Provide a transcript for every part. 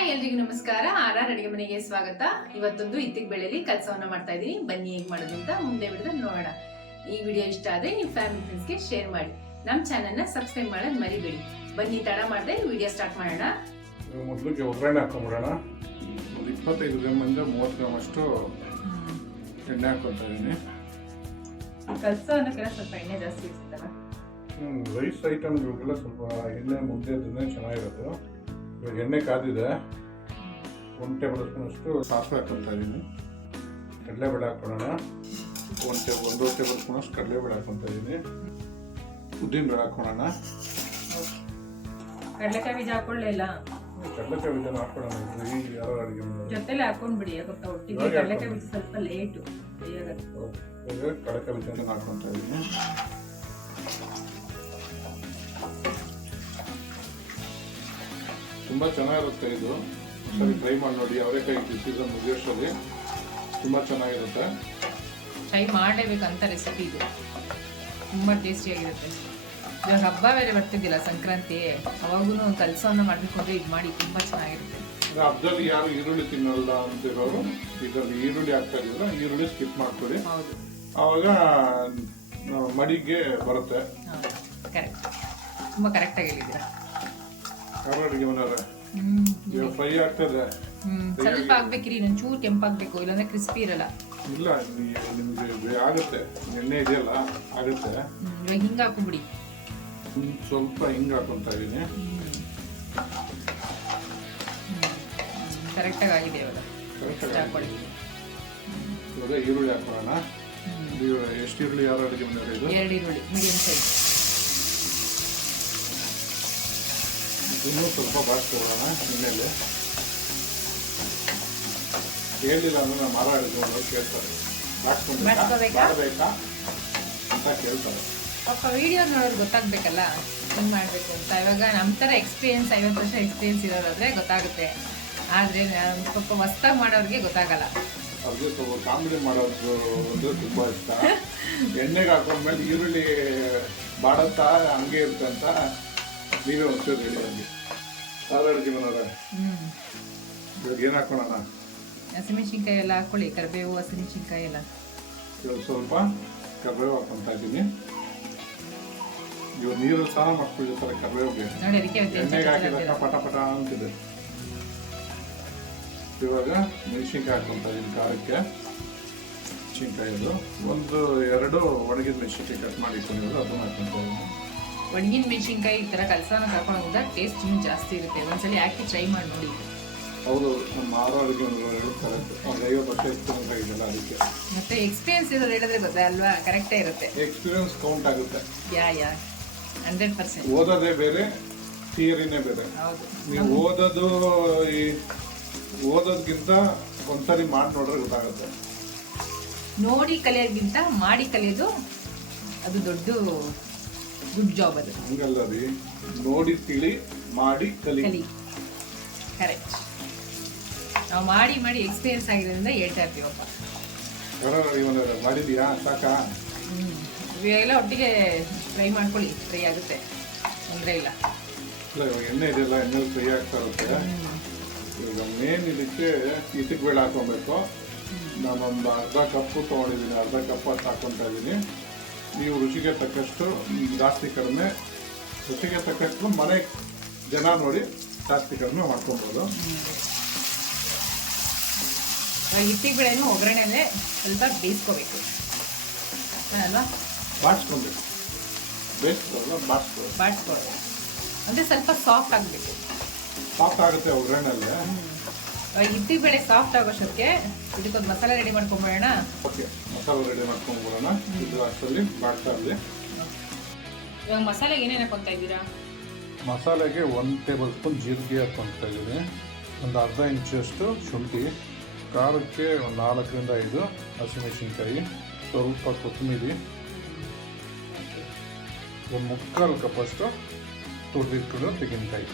Hi ಎಲ್ರಿಗೂ ನಮಸ್ಕಾರ. R ಅಡಿಗೆ ಮನೆಗೆ ಸ್ವಾಗತ. ಇವತ್ತೊಂದು ಇತ್ತಿಗೆ ಬೆಳೆಲಿ ಕೆಲಸವನ್ನ ಮಾಡ್ತಾ ಇದೀನಿ. ಬನ್ನಿ ಹೇಗೆ ಮಾಡೋದು ಅಂತ ಮುಂದೆ ವಿಡಿಯೋದಲ್ಲಿ ನೋಡೋಣ. ಈ ವಿಡಿಯೋ ಇಷ್ಟ ಆದ್ರೆ ನಿಮ್ಮ ಫ್ಯಾಮಿಲಿ ಫ್ರೆಂಡ್ಸ್ಗೆ ಶೇರ್ ಮಾಡಿ. ನಮ್ಮ ಚಾನೆಲ್ನ ಸಬ್ಸ್ಕ್ರೈಬ್ ಮಾಡೋದು ಮರಿಬೇಡಿ. ಬನ್ನಿ ತಡ ಮಾಡದೆ ವಿಡಿಯೋ ಸ್ಟಾರ್ಟ್ ಮಾಡೋಣ. ಮೊದಲಿಗೆ ಒಗ್ಗರಣೆ ಹಾಕೊಂಡ್ಬಿಡೋಣ. ಒಂದು 25 ಗ್ರಾಮಿಂದ 30 ಗ್ರಾಮ್ ಅಷ್ಟು ಎಣ್ಣೆ ಹಾಕೊತಾ ಇದ್ದೀನಿ. ಕೆಲಸವನ್ನಕ್ಕೆಲ್ಲ ಸ್ವಲ್ಪ ಎಣ್ಣೆ ಜಾಸ್ತಿ ಇರ್ತಲ್ಲ. ರೈಸ್ ಐಟಮ್ಗಳಿಗೆಲ್ಲ ಸ್ವಲ್ಪ ಎಣ್ಣೆ ಮುಂದೆ ಇದ್ರೆ ಚೆನ್ನಾಗಿರುತ್ತೆ. ಇವಾಗ ಎಣ್ಣೆ ಕಾದಿದೆ. 1 ಟೇಬಲ್ ಸ್ಪೂನ್ ಅಷ್ಟು ಸಾಸಿವೆ ಹಾಕೊತಾ ಇದ್ದೀನಿ. ಕಡಲೆಬೇಳೆ ಹಾಕೊಳ್ಳೋಣ. 1 ಟೇಬಲ್ ಸ್ಪೂನ್ ಅಷ್ಟು ಕಡಲೆಬೇಳೆ ಹಾಕೊತಾ ಇದ್ದೀನಿ. ಉದ್ದಿನಬೇಳೆ ಹಾಕೊಳ್ಳೋಣ. ಕಡಲೆಕಾಯಿ ಬೀಜ ಹಾಕೊಳ್ಳಿಲ್ಲ. ಕಡಲೆಕಾಯಿ ಬೀಜ ಹಾಕೊಳ್ಳೋಣ. ಯಾರು ಅಡುಗೆ ಜೊತೆಲೆ ಹಾಕೊಂಡ್ಬಿಡಿ. ಒಟ್ಟಿಗೆ ಕಡಲೆಕಾಯಿ ಬೀಜ ಸ್ವಲ್ಪ ಲೇಟು ಕಡಲೆಕಾಯಿ ಬೀಜ ಹಾಕೊತಾ ಇದ್ದೀನಿ. ತುಂಬ ಚೆನ್ನಾಗಿರುತ್ತೆ ಇದು. ಸರಿ ಟ್ರೈ ಮಾಡಿ ನೋಡಿ. ಅವರೆಕಾಯಿ ಸೀಸನ್ ಮುಗಿಯೋಷ್ಟರಲ್ಲಿ ತುಂಬ ಚೆನ್ನಾಗಿರುತ್ತೆ. ಟ್ರೈ ಮಾಡಲೇಬೇಕಂತ ರೆಸಿಪಿ ಇದು. ತುಂಬ ಟೇಸ್ಟಿಯಾಗಿರುತ್ತೆ. ಇವಾಗ ಹಬ್ಬ ಬೇರೆ ಬರ್ತಿದ್ದಿಲ್ಲ, ಸಂಕ್ರಾಂತಿ. ಅವಾಗೂ ಕೆಲಸವನ್ನು ಮಾಡಬೇಕು ಅಂದರೆ ಇದು ಮಾಡಿ ತುಂಬ ಚೆನ್ನಾಗಿರುತ್ತೆ. ಹಬ್ಬದಲ್ಲಿ ಯಾರು ಈರುಳ್ಳಿ ತಿನ್ನಲ್ಲ ಅಂತಿರೋರು ಇದರಲ್ಲಿ ಈರುಳ್ಳಿ ಹಾಕ್ತಾ ಇದ್ದೀರ, ಈರುಳ್ಳಿ ಸ್ಕಿಪ್ ಮಾಡ್ಕೊಳ್ಳಿ. ಹೌದು, ಆವಾಗ ಮಡಿಗೆ ಬರುತ್ತೆ. ಕರೆಕ್ಟ್, ತುಂಬ ಕರೆಕ್ಟಾಗಿ ಹೇಳಿದ್ದೀರಾ. ಯಾರು ಅಡುಗೆ ಮನೆಯವ್ರೆ ಇವಾಗ ಫ್ರೈ ಆಗ್ತದೆ. ಸ್ವಲ್ಪ ಆಗ್ಬೇಕ್ರಿ, ಚೂರು ಕೆಂಪಾಗಬೇಕು, ಇಲ್ಲಾಂದ್ರೆ ಕ್ರಿಸ್ಪಿ ಇರಲ್ಲ. ಇಲ್ಲ ನಿಮ್ಗೆ ಆಗುತ್ತೆ, ಎಣ್ಣೆ ಇದೆಯಲ್ಲ ಆಗುತ್ತೆ. ಇವಾಗ ಹಿಂಗೆ ಹಾಕೊಂಬಿಡಿ. ಸ್ವಲ್ಪ ಹಿಂಗೆ ಹಾಕೊಂತ ಇದ್ದೀನಿ. ಕರೆಕ್ಟಾಗಿ ಆಗಿದೆ ಇವಾಗ. ಇವಾಗ ಈರುಳ್ಳಿ ಹಾಕೋಣ. ಎಷ್ಟು ಈರುಳ್ಳಿ ಯಾರು ಅಡುಗೆ ಮನೆಯವ್ರೆ? ಇದು 2 ಈರುಳ್ಳಿ ಮೀಡಿಯಂ ಸೈಜ್. ಇನ್ನೂ ಸ್ವಲ್ಪ ಬಾಳಿಸ್ಕೊಳ್ಳೋಣ ಎಣ್ಣೆಯಲ್ಲಿ. ಹೇಳಿಲ್ಲ ಅಂದ್ರೆ ನಾವು ಮಾರ ಹಿಡ್ಕೊಂಡು ಕೇಳ್ತಾರೆ, ಬಾಡಿಸ್ಕೊಬೇಕಾ ಅಂತ ಕೇಳ್ತಾರೆ. ಪಾಪ ವಿಡಿಯೋ ನೋಡೋದು ಗೊತ್ತಾಗಬೇಕಲ್ಲ ಹೆಂಗೆ ಮಾಡಬೇಕು ಅಂತ. ಇವಾಗ ನಮ್ಮ ಥರ ಎಕ್ಸ್ಪೀರಿಯನ್ಸ್ 50 ವರ್ಷ ಎಕ್ಸ್ಪೀರಿಯನ್ಸ್ ಇರೋದಾದ್ರೆ ಗೊತ್ತಾಗುತ್ತೆ. ಆದರೆ ಸ್ವಲ್ಪ ಹೊಸ್ದಾಗಿ ಮಾಡೋರಿಗೆ ಗೊತ್ತಾಗಲ್ಲ. ಅವ್ರಿಗೆ ಸ್ವಲ್ಪ ಕಾಮಿಡಿ ಮಾಡೋದು ಅಂದರೆ ತುಂಬ ಇಷ್ಟ. ಎಣ್ಣೆಗೆ ಹಾಕೊಂಡ್ಮೇಲೆ ಈರುಳ್ಳಿ ಬಾಡುತ್ತಾ ಹಂಗೆ ಇರುತ್ತೆ ಅಂತ ನೀವೇ ಒಂಚೂರು ಹೇಳಿ ಅವ್ರಿಗೆ. ಸಾರು ಅಡುಗೆ ಮನೆಯವ್ರೆ ಇವಾಗ ಏನು ಹಾಕೋಣ? ಹಸಿಮೆಣಸಿನ್ಕಾಯಿ ಎಲ್ಲ ಹಾಕೊಳ್ಳಿ. ಕರಿಬೇವು, ಹಸಿಮೆಣಸಿನ್ಕಾಯಿ ಎಲ್ಲ. ಇವಾಗ ಸ್ವಲ್ಪ ಕರಿಬೇವು ಹಾಕೊತಾ ಇದ್ದೀನಿ. ಇವಾಗ ನೀರು ಸ್ನಾನ ಮಾಡ್ಕೊಂಡಿರ್ತಾರೆ ಕರಿಬೇವಿಗೆ. ನೋಡಿ, ಅದಕ್ಕೆ ಎಣ್ಣೆಗೆ ಹಾಕಿದಾಗ ಪಟ ಪಟ ಅಂತಿದೆ. ಇವಾಗ ಮೆಣಸಿನ್ಕಾಯಿ ಹಾಕೊತಾ ಇದ್ದೀನಿ. ಖಾರಕ್ಕೆ ಮೆಣಸಿನ್ಕಾಯಿದು 1-2 ಒಣಗಿದ ಮೆಣಸಿನ್ಕಾಯಿ ಕಟ್ ಮಾಡಿ ಇಟ್ಕೊಂಡಿರೋದು ಅದನ್ನು ಹಾಕೊತಾ ಇದ್ದೀನಿ. ಒಣಗಿನ ಮೆಣಸಿನ್ಕಾಯಿ ಈ ಥರ ಕಲಸನ ಕರ್ಕೊಂಡು ಹೋದಾಗ ಟೇಸ್ಟ್ ಇನ್ನೂ ಜಾಸ್ತಿ ಇರುತ್ತೆ. ಒಂದ್ಸಲಿ ಹಾಕಿ ಟ್ರೈ ಮಾಡಿ ನೋಡಿ. ಹೌದು, ನಮ್ಮ ಅಡುಗೆ ಹೇಳ್ತಾರೆ. ಒಂದು 50 ವರ್ಷ ಎಕ್ಸ್ಪೀರಿಯನ್ಸ್ ಆಗಿದೆಯಲ್ಲ ಅದಕ್ಕೆ. ಮತ್ತೆ ಎಕ್ಸ್ಪೀರಿಯನ್ಸ್ ಇರೋದು ಹೇಳಿದ್ರೆ ಗೊತ್ತಾ ಅಲ್ವಾ? ಕರೆಕ್ಟೇ ಇರುತ್ತೆ. ಎಕ್ಸ್ಪೀರಿಯನ್ಸ್ ಕೌಂಟ್ ಆಗುತ್ತೆ. ಯಾ 100%. ಓದೋದೇ ಬೇರೆ, ಥಿಯರಿನೇ ಬೇರೆ. ಹೌದು, ನೀವು ಓದೋದ್ಗಿಂತ ಒಂದ್ಸರಿ ಮಾಡಿ ನೋಡ್ರೆ ಗೊತ್ತಾಗುತ್ತೆ. ನೋಡಿ ಕಲಿಯೋದ್ಗಿಂತ ಮಾಡಿ ಕಲಿಯೋದು ಅದು ದೊಡ್ಡ ಗುಡ್ ಜಾಬ್. ಅದು ಹಂಗಲ್ಲ ರೀ, ನೋಡಿ ತಿಳಿ ಮಾಡಿ ಕಲಿ. ಕರೆಕ್ಟ್. ನಾವು ಮಾಡಿ ಎಕ್ಸ್ಪೀರಿಯನ್ಸ್ ಆಗಿರೋದ್ರಿಂದ ಹೇಳ್ತಾ ಇರ್ತೀವಪ್ಪ. ಮಾಡಿದ್ಯಾ ಸಾಕಾ? ಇವೆಲ್ಲ ಒಟ್ಟಿಗೆ ಫ್ರೈ ಮಾಡ್ಕೊಳ್ಳಿ, ಫ್ರೈ ಆಗುತ್ತೆ, ತೊಂದರೆ ಇಲ್ಲ. ಇವಾಗ ಎಣ್ಣೆ ಇದೆಯಲ್ಲ, ಎಣ್ಣೆ ಫ್ರೈ ಆಗ್ತಾ ಇರುತ್ತೆ. ಈಗ ಮೇನ್ ಇದಕ್ಕೆ ಬೇಳೆ ಹಾಕೊಬೇಕು. ನಾನೊಂದು ಅರ್ಧ ಕಪ್ಪು ತೊಗೊಂಡಿದ್ದೀನಿ, ಅರ್ಧ ಕಪ್ ಅಷ್ಟು ಹಾಕೊತಾ ಇದ್ದೀನಿ. ನೀವು ರುಚಿಗೆ ತಕ್ಕಷ್ಟು, ಜಾಸ್ತಿ ಕಡಿಮೆ ರುಚಿಗೆ ತಕ್ಕಷ್ಟು ಮನೆ ಜನ ನೋಡಿ ಜಾಸ್ತಿ ಕಡಿಮೆ ಮಾಡ್ಕೊಬೋದು. ಇಟ್ಟಿಗೆ ಬೇಳೆನೂ ಒಗ್ಗರಣೆಯಲ್ಲೇ ಸ್ವಲ್ಪ ಬೇಯಿಸ್ಕೋಬೇಕು ಅಲ್ವಾ? ಬಾಡಿಸ್ಕೊಬೇಕು. ಬೇಯಿಸ್ಕೊಳ್ಳಲ್ಲ, ಬಾಡಿಸ್ಕೊಳ್ಳೋದು ಅಂದರೆ ಸ್ವಲ್ಪ ಸಾಫ್ಟ್ ಆಗಬೇಕು. ಸಾಫ್ಟ್ ಆಗುತ್ತೆ ಒಗ್ಗರಣೆಲ್ಲೇ. ಇಟ್ಟಿಗೆ ಬೇಳೆ ಸಾಫ್ಟ್ ಆಗೋಷ್ಟಕ್ಕೆ ಇದಕ್ಕೊಂದು ಮಸಾಲೆ ರೆಡಿ ಮಾಡ್ಕೊಂಡ್ಬಿಡೋಣ. ಓಕೆ, ಮಸಾಲೆ ರೆಡಿ ಮಾಡ್ಕೊಂಡ್ಬಿಡೋಣ. ಇದು ಅಷ್ಟರಲ್ಲಿ ಬಾಡ್ತಾ ಇದೆ. ಇವಾಗ ಮಸಾಲೆಗೆ ಏನೇನು ಹಾಕೊತಾ ಇದ್ದೀರಾ? ಮಸಾಲೆಗೆ 1 ಟೇಬಲ್ ಸ್ಪೂನ್ ಜೀರಿಗೆ ಹಾಕ್ಕೊತಾ ಇದ್ದೀನಿ. ಒಂದು ಅರ್ಧ ಇಂಚಷ್ಟು ಶುಂಠಿ, ಖಾರಕ್ಕೆ ಒಂದು 4-5 ಹಸಿಮೆಣಸಿನ್ಕಾಯಿ, ಸ್ವಲ್ಪ ಕೊತ್ತಂಬರಿ, 1/4 ಕಪ್ಪಷ್ಟು ತುರಿದಿಟ್ಕೊಂಡು ತೆಂಗಿನಕಾಯಿ.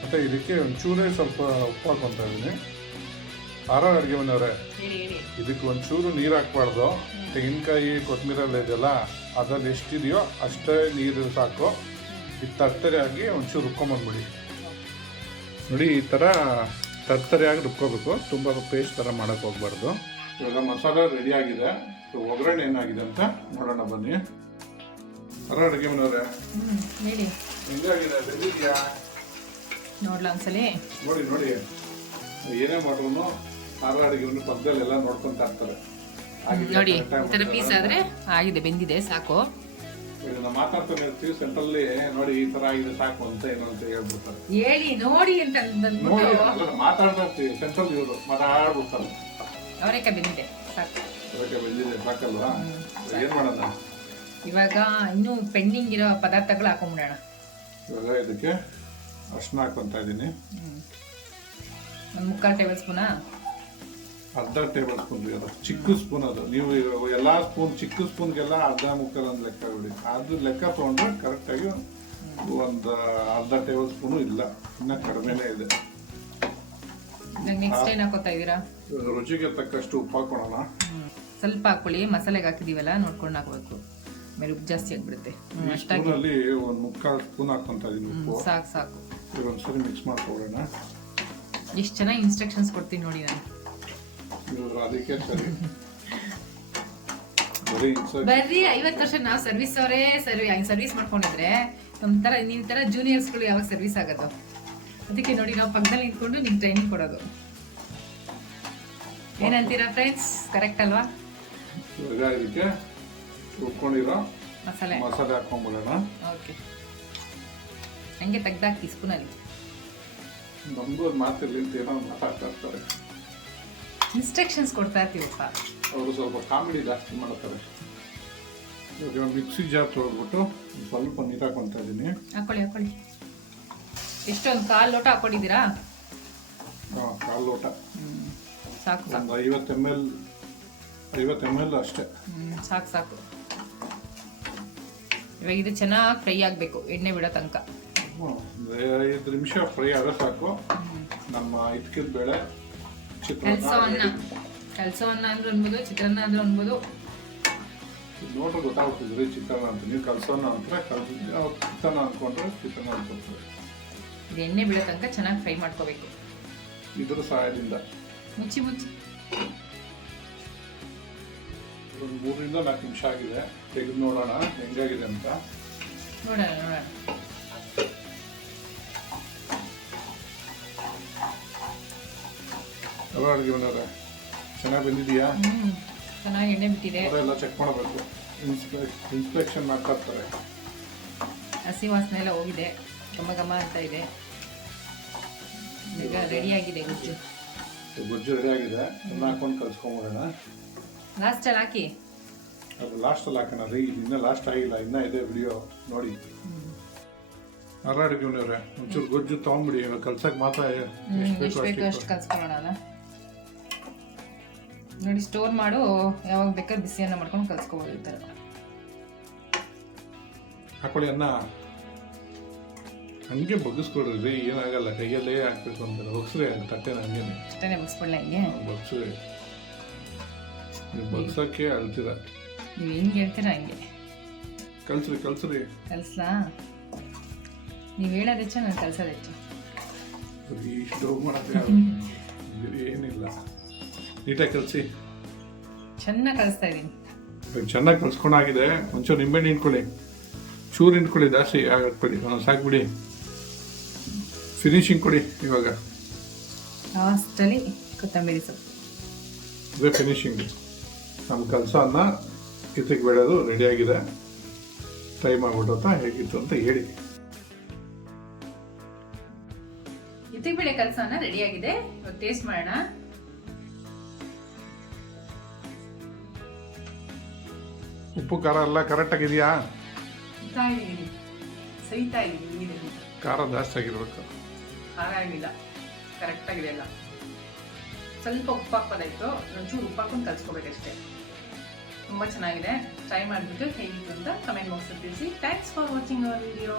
ಮತ್ತು ಇದಕ್ಕೆ ಒಂಚೂರೇ ಸ್ವಲ್ಪ ಉಪ್ಪು ಹಾಕ್ಕೊತಾ ಇದ್ದೀನಿ. ಅಡುಗೆ ಮನೆಯವರೇ, ಇದಕ್ಕೆ ಒಂಚೂರು ನೀರು ಹಾಕ್ಬಾರ್ದು. ತೆಂಗಿನಕಾಯಿ ಕೊತ್ತಂಬರಿ ಇದೆಯಲ್ಲ, ಅದ್ರಲ್ಲಿ ಎಷ್ಟಿದೆಯೋ ಅಷ್ಟೇ ನೀರು ಸಾಕು. ಇದು ತರ್ತರಿಯಾಗಿ ಒಂಚೂರು ರುಬ್ಕೊಂಬಂದ್ಬಿಡಿ. ನೋಡಿ ಈ ಥರ ತರ್ತರಿಯಾಗಿ ರುಬ್ಕೋಬೇಕು, ತುಂಬ ಪೇಸ್ಟ್ ಥರ ಮಾಡೋಕ್ಕೆ ಹೋಗ್ಬಾರ್ದು. ಇವಾಗ ಮಸಾಲೆ ರೆಡಿ ಆಗಿದೆ, ಒಗ್ಗರಣೆ ಏನಾಗಿದೆ ಅಂತ ನೋಡೋಣ ಬನ್ನಿ. ಅಡುಗೆ ಮನೆಯವರೇ ಹೇಳಿ, ಹೆಂಗಾಗಿದೆ? ಬೆಂದಿದೆಯಾ ನೋಡ್ಲಾ ಒಂದ್ಸಲಿ? ನೋಡಿ ನೋಡಿ, ಏನೇ ಮಾಡ್ರು ಅಡುಗೆ ಮನೆ ಪಕ್ಕದಲ್ಲೆಲ್ಲ ನೋಡ್ಕೊಂತ ಇರ್ತಾರೆ. ನೋಡಿ ಈ ಥರ ಪೀಸ್ ಆದ್ರೆ ಆಗಿದೆ, ಬೆಂದಿದೆ, ಸಾಕು. ನಾವು ಮಾತಾಡ್ತಾನೆ ಇರ್ತೀವಿ ಸೆಂಟ್ರಲ್ಲಿ, ನೋಡಿ ಈ ತರ ಆಗಿದೆ ಸಾಕು ಅಂತ ಏನೋ ಅಂತ ಹೇಳ್ಬಿಡ್ತಾರೆ. ಹೇಳಿ ನೋಡಿ ಅಂತ ಮಾತಾಡ್ತಾ ಇರ್ತೀವಿ ಸೆಂಟ್ರಲ್ಲಿ, ಇವರು ಮಾತಾಡ್ಬಿಡ್ತಾರೆ. ಅವರೇಕಾಯಿ ಬೆಂದಿದೆ, ಸಾಕು. ಅವರೇಕಾಯಿ ಬೆಂದಿದೆ ಸಾಕಲ್ವಾ? ಏನ್ ಮಾಡೋಣ ಇವಾಗ? ಇನ್ನೂ ಪೆಂಡಿಂಗ್ ಇರೋ ಪದಾರ್ಥಗಳು ಹಾಕೊಂಡ್ಬಿಡೋಣ. ಇವಾಗ ಇದಕ್ಕೆ ಅರ್ಶಿನ ಹಾಕೊಂತ ಇದ್ದೀನಿ. ಒಂದು 3/4 ಟೇಬಲ್ ಸ್ಪೂನಾ? ಅರ್ಧ ಟೇಬಲ್ ಸ್ಪೂನ್ ಅದು ಚಿಕ್ಕ ಸ್ಪೂನ್. ಅದು ನೀವು ಎಲ್ಲಾ ಸ್ಪೂನ್ ಚಿಕ್ಕ ಸ್ಪೂನ್ಗೆಲ್ಲ ಅರ್ಧ ಮುಕ್ಕಾಲ್ ಒಂದು ಲೆಕ್ಕ ಬಿಡಿ. ಅದು ಲೆಕ್ಕ ತೊಗೊಂಡ್ರೆ ಕರೆಕ್ಟಾಗಿ ಒಂದು ಅರ್ಧ ಟೇಬಲ್ ಸ್ಪೂನು ಇಲ್ಲ, ಇನ್ನ ಕಡಿಮೆನೇ ಇದೆ. ನೆಕ್ಸ್ಟ್ ಏನ್ ಹಾಕೋತಾ ಇದೀರಾ? ರುಚಿಗೆ ತಕ್ಕಷ್ಟು ಉಪ್ಪು ಹಾಕೋಣ. ಸ್ವಲ್ಪ ಹಾಕೊಳ್ಳಿ, ಮಸಾಲೆಗೆ ಹಾಕಿದೀವಲ್ಲ ನೋಡ್ಕೊಂಡು ಹಾಕ್ಬೇಕು, ಆಮೇಲೆ ಉಪ್ಪು ಜಾಸ್ತಿ ಆಗ್ಬಿಡುತ್ತೆ. ಸ್ಪೂನಲ್ಲಿ ಒಂದು 3/4 ಸ್ಪೂನ್ ಹಾಕೊಂತ ಇದೀನಿ ಉಪ್ಪು. ಸಾಕು ಸಾಕು. ಒಂದ್ಸರಿ ಮಿಕ್ಸ್ ಮಾಡ್ಕೊಳ್ಳೋಣ. ಎಷ್ಟು ಚೆನ್ನಾಗಿ ಇನ್ಸ್ಟ್ರಕ್ಷನ್ಸ್ ಕೊಡ್ತೀನಿ ನೋಡಿ ನಾನು. ಅದಕ್ಕೆ ಸರಿ ಬರ್ರಿ, 50 ವರ್ಷ ನಾವು ಸರ್ವಿಸ್ ಅವರೇ ಸರ್ವಿಸ್ ಮಾಡ್ಕೊಂಡಿದ್ರೆ ನಮ್ತರ ನಿಮ್ ತರ ಜೂನಿಯರ್ಸ್ಗಳು ಯಾವಾಗ ಸರ್ವಿಸ್ ಆಗೋದು? ಅದಕ್ಕೆ ನೋಡಿ ನಾವು ಪಕ್ಕದಲ್ಲಿ ನಿಂತ್ಕೊಂಡು ನಿಮ್ಗೆ ಟ್ರೈನಿಂಗ್ ಕೊಡೋದು. ಏನಂತೀರಾ ಫ್ರೆಂಡ್ಸ್, ಕರೆಕ್ಟ್ ಅಲ್ವಾ? ಇವಾಗ ಇದಕ್ಕೆ ರುಬ್ಕೊಂಡಿರೋ ಮಸಾಲೆ ಹಾಕೊಂಡ್ಬಿಡೋಣ. ಓಕೆ, ಹಂಗೆ ತೆಗ್ದಾಕಿ ಸ್ಪೂನಲ್ಲಿ. ನಮಗೂ ಒಂದು ಮಾತಿರ್ಲಿ ಅಂತ ಏನೋ ಮಾತಾಡ್ತಾ ಇರ್ತಾರೆ, ಇನ್ಸ್ಟ್ರಕ್ಷನ್ಸ್ ಕೊಡ್ತಾ ಇರ್ತೀವಪ್ಪ. ಅವರು ಸ್ವಲ್ಪ ಕಾಮಿಡಿ ಜಾಸ್ತಿ ಮಾಡ್ತಾರೆ. ಇವಾಗ ಮಿಕ್ಸಿ ಜಾರ್ ತೊಗೊಳ್ಬಿಟ್ಟು ಸ್ವಲ್ಪ ನೀರು ಹಾಕೊಂತ ಇದ್ದೀನಿ. ಹಾಕೊಳ್ಳಿ. ಎಷ್ಟೊಂದು 1/4 ಲೋಟ ಹಾಕೊಂಡಿದ್ದೀರಾ? 1/4 ಲೋಟ ಸಾಕು. ಒಂದು 50 ml ಅಷ್ಟೇ. ಸಾಕು. ಇವಾಗ ಇದು ಚೆನ್ನಾಗಿ ಫ್ರೈ ಆಗಬೇಕು, ಎಣ್ಣೆ ಬಿಡೋ ತನಕ. 5 ನಿಮಿಷ ಫ್ರೈ ಆದ್ರೆ ಸಾಕು. ನಮ್ಮ ಇದ್ಕಿದ ಬೇಳೆ ಕಲ್ಸೋ ಅನ್ನ ಅಂದ್ರೆ ಅನ್ಬೋದು, ಚಿತ್ರಾನ್ನ ಅಂದ್ರೆ ಅನ್ಬೋದು. ನೋಡ್ರೆ ಗೊತ್ತಾಗ್ತಿದ್ರಿ ಚಿತ್ರಾನ್ನ ಅಂತ. ನೀವು ಕಲ್ಸೋನ್ನ ಅಂತಾರೆ, ಚಿತ್ರಾನ್ನ ಅನ್ಕೊಂಡ್ರೆ ಚಿತ್ರಾನ್ನ ಅನ್ಕೊಂತಾರೆ. ಇದು ಎಣ್ಣೆ ಬಿಡೋ ತನಕ ಚೆನ್ನಾಗಿ ಫ್ರೈ ಮಾಡ್ಕೋಬೇಕು ಇದ್ರ ಸಹಾಯದಿಂದ. ಮುಚ್ಚಿ ಒಂದು 3 ರಿಂದ 4 ನಿಮಿಷ ಆಗಿದೆ, ತೆಗೆದು ನೋಡೋಣ ಹೆಂಗಾಗಿದೆ ಅಂತ. ನೋಡೋಣ. ಅಡುಗೆ ಮನೆಯವರೇ ಚೆನ್ನಾಗಿ ಬಂದಿದೆಯಾ? ಚೆನ್ನಾಗಿ ಎಣ್ಣೆ ಬಿಟ್ಟಿದೆ. ಅವರೆಲ್ಲ ಚೆಕ್ ಮಾಡಬೇಕು, ಇನ್ಸ್ಪೆಕ್ಷನ್ ಮಾಡ್ತಾ ಇರ್ತಾರೆ. ಹಸಿ ವಾಸನೆ ಎಲ್ಲ ಹೋಗಿದೆ, ಘಮ ಅಂತ ಇದೆ. ಈಗ ರೆಡಿ ಆಗಿದೆ ಗೊಜ್ಜು ರೆಡಿ ಆಗಿದೆ. ಅನ್ನ ಹಾಕೊಂಡು ಕಲ್ಸ್ಕೊಂಡ್ಬಿಡೋಣ. ಲಾಸ್ಟಲ್ಲಿ ಹಾಕಿ. ಅದು ಲಾಸ್ಟಲ್ಲಿ ಹಾಕೋಣ ರೀ, ಇನ್ನೂ ಲಾಸ್ಟ್ ಆಗಿಲ್ಲ, ಇನ್ನೂ ಇದೆ ವಿಡಿಯೋ ನೋಡಿ. ಅಡುಗೆ ಮನೆಯವರೇ ಒಂಚೂರು ಗೊಜ್ಜು ತೊಗೊಂಡ್ಬಿಡಿ, ಕಲ್ಸಕ್ಕೆ ಮಾತ್ರ ಎಷ್ಟು ಬೇಕು ಅಷ್ಟು ಕಲ್ಸ್ಕೊಳ್ಳೋಣ ಅಲ್ಲ. ನೋಡಿ, ಸ್ಟೋರ್ ಮಾಡು, ಯಾವಾಗ ಬೇಕಾದ್ರೆ ಬಿಸಿಯನ್ನ ಮಾಡ್ಕೊಂಡು ಕಲ್ಸ್ಕೋಬೋದು. ಈ ಥರ ಹಾಕೊಳ್ಳಿ. ಅನ್ನ ಹಂಗೆ ಬಗ್ಗಿಸ್ಕೊಡ್ರಿ, ಏನಾಗಲ್ಲ, ಕೈಯಲ್ಲೇ ಹಾಕ್ಬೇಕು ಅಂತಾರೆ. ಬಗ್ಸ್ರಿ ತಟ್ಟೆನ ಹಂಗೆ ಅಷ್ಟೇ ಬಗ್ಸ್ಬಿಡ್ಲ? ಹಿಂಗೆ ಬಗ್ಸ್ರಿ. ನೀವು ಬಗ್ಸಕ್ಕೆ ಅಳ್ತೀರ, ನೀವು ಹೆಂಗೆ ಹೇಳ್ತೀರಾ ಹಂಗೆ. ಕಲ್ಸ್ರಿ ಕಲ್ಸ್ಲಾ? ನೀವು ಹೇಳೋದು ಹೆಚ್ಚು, ನಾನು ಕಲ್ಸೋದು ಹೆಚ್ಚು. ಸ್ಟೋವ್ ಮಾಡಕ್ಕೆ ಏನಿಲ್ಲ, ನೀಟಾಗಿ ಕಲಸಿ. ಚೆನ್ನಾಗಿ ಕಲಿಸ್ತಾ ಇದ್ದೀನಿ. ಚೆನ್ನಾಗಿ ಕಲ್ಸ್ಕೊಂಡಾಗಿದೆ. ಒಂಚೂರು ನಿಂಬೆಹಣ್ಣು ಹಿಂಡ್ಕೊಳ್ಳಿ, ಚೂರು ಹಿಂಡ್ಕೊಳ್ಳಿ, ಜಾಸ್ತಿ ಹಾಕ್ಬಿಡಿ, ಸಾಕ್ಬಿಡಿ. ಫಿನಿಶಿಂಗ್ ಕೊಡಿ. ಇವಾಗ ಲಾಸ್ಟಲ್ಲಿ ಕೊತ್ತಂಬರಿ ಸೊಪ್ಪು. ಇದೇ ಫಿನಿಶಿಂಗ್. ನಮ್ಮ ಕೆಲಸ ಅನ್ನ ಇತ್ತಿಗೆ ಬೆಳೆದು ರೆಡಿಯಾಗಿದೆ. ಟ್ರೈ ಮಾಡ್ಬಿಟ್ಟು ಹೇಗಿತ್ತು ಅಂತ ಹೇಳಿ. ಇತ್ತಿಗೆ ಬೆಳೆ ಕೆಲಸನ ರೆಡಿಯಾಗಿದೆ. ಇವಾಗ ಟೇಸ್ಟ್ ಮಾಡೋಣ. ಉಪ್ಪು ಖಾರ ಎಲ್ಲ ಕರೆಕ್ಟಾಗಿದೆಯಾ? ಸಹಿತಾ ಇದ್ದೀನಿ. ಖಾರ ಜಾಸ್ತಿ ಆಗಿರ್ಬೇಕು. ಖಾರ ಆಗಿಲ್ಲ, ಕರೆಕ್ಟಾಗಿದೆ ಎಲ್ಲ. ಸ್ವಲ್ಪ ಉಪ್ಪು ಹಾಕೋದಾಯ್ತು, ಒಂಚೂರು ಉಪ್ಪು ಹಾಕೊಂಡು ಕಲ್ಸ್ಕೋಬೇಕಷ್ಟೇ. ತುಂಬ ಚೆನ್ನಾಗಿದೆ. ಟ್ರೈ ಮಾಡಿಬಿಟ್ಟು ಹೇಗಿತ್ತು ಅಂತ ಕಮೆಂಟ್ ಬಾಕ್ಸಲ್ಲಿ ತಿಳಿಸಿ. Thanks for watching our video.